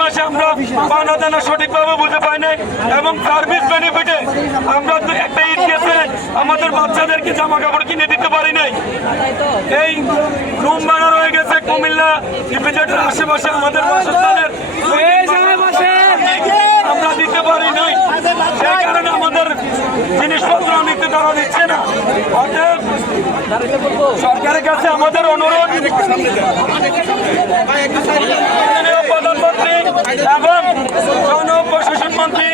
মাসে আমরা পাওনা দানা সঠিকভাবে বুঝে পাই নাই এবং সার্ভিস বেনিফিটে আমরা একটা ঈদ গেছে আমাদের বাচ্চাদেরকে জামা কাপড় কিনে দিতে পারি নাই। এই রুম ভাড়া রয়ে গেছে কুমিল্লা ইপিজেডের আশেপাশে আমাদের বাসস্থানের আমরা দিতে পারি নাই, সেই কারণে আমাদের জিনিসপত্র নিতে তারা দিচ্ছে না। অতএব সরকারের কাছে আমাদের অনুরোধ প্রধানমন্ত্রী এবং জনপ্রশাসন মন্ত্রী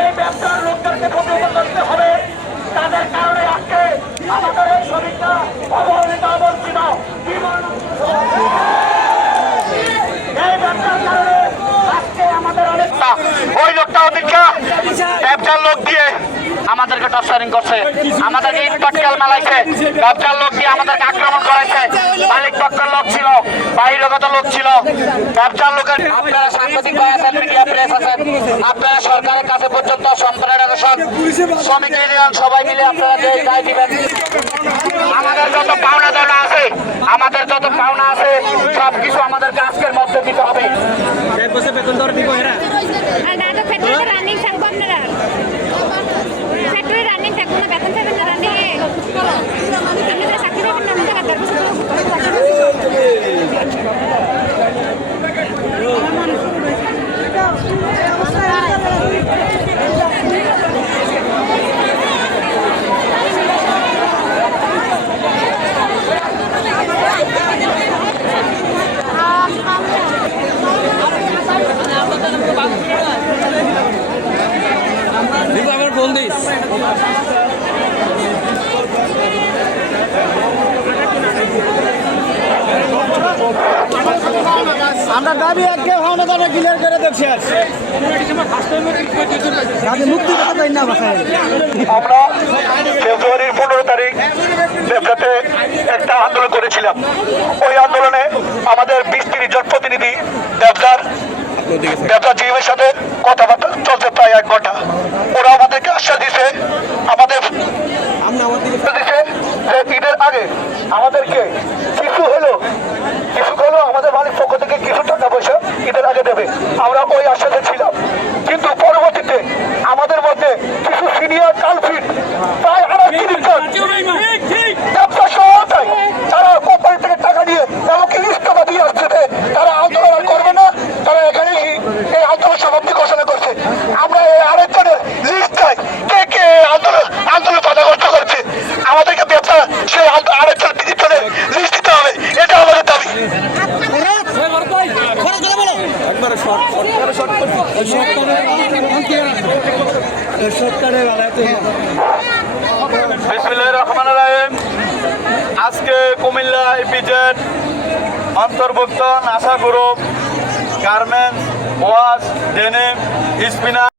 এই ব্যবসার লোকদেরকে প্রতিহত করতে হবে। তাদের কারণে আজকে আমাদের এই শ্রমিকরা অবহেলিত বঞ্চিত। এই ব্যবসার কারণে আজকে আমাদের অনেকটা ওই লোকটা ওদিকে ব্যবসার লোক দিয়ে আমাদেরকে টর্চারিং করছে, আমাদেরকে ইট পাটকেল মালাইছে, ব্যবসার লোক দিয়ে আমাদেরকে আক্রমণ করাইছে। মালিক পক্ষের লোক ছিল, বাহিরগত লোক ছিল, ব্যবসার লোকের। আপনারা সাংবাদিক ভাই আছেন, মিডিয়া প্রেস আছেন, আপনারা সরকারের কাছে পর্যন্ত সম্প্রদায়সন শ্রমিক ইউনিয়ন সবাই মিলে আপনারা যে দায় দিবেন। আমাদের যত পাওনা দানা আছে, আমাদের যত পাওনা আছে সবকিছু আমাদেরকে আজকের মধ্যে দিতে হবে। রানিং থাকবো না, বেতন পাবেন না রানিং চাকরি পাবেন না, আমরা দাবি আজকে ভাওনা দানা ক্লিয়ার করে দেখছি মুক্তি না ভাষায়। আমরা ফেব্রুয়ারির 15 তারিখ ব্যবসাতে একটা আন্দোলন করেছিলাম। ওই আন্দোলনে আমাদের 20-30 জন প্রতিনিধি ব্যবসাজীবীর সাথে কথাবার্তা চলছে প্রায় 1 ঘন্টা। ওরা আমাদেরকে আশ্বাস দিছে, আমাদের ঈদের আগে আমাদেরকে কিছু হলেও আমাদের মালিক পক্ষ থেকে কিছু টাকা পয়সা ঈদের আগে দেবে। আমরা ওই আশ্বাসে ছিলাম, কিন্তু পরবর্তীতে আমাদের মধ্যে কিছু সিনিয়র কালফিট প্রায় 38 জন ব্যবসা সহায়তায় তারা কোম্পানি থেকে টাকা নিয়ে এমনকি ইস্তফা দিয়ে আসছে, তারা আন্দোলন করবে না, তারা এখানেই এই আন্দোলন সমাপ্তি ঘোষণা করছে। আমরা এই আরেকজনের লিস্ট চাই, কে কে আন্দোলন বাধাগ্রস্ত করছে। আমাদেরকে ব্যবসা সেই আরেকজন পিছনের লিস্ট দিতে হবে, এটা আমাদের দাবি। বিসমিল্লাহির রহমানির রহিম। আজকে কুমিল্লা ইপিজেড অন্তর্ভুক্ত NASA group, garments, wash, denim, spinner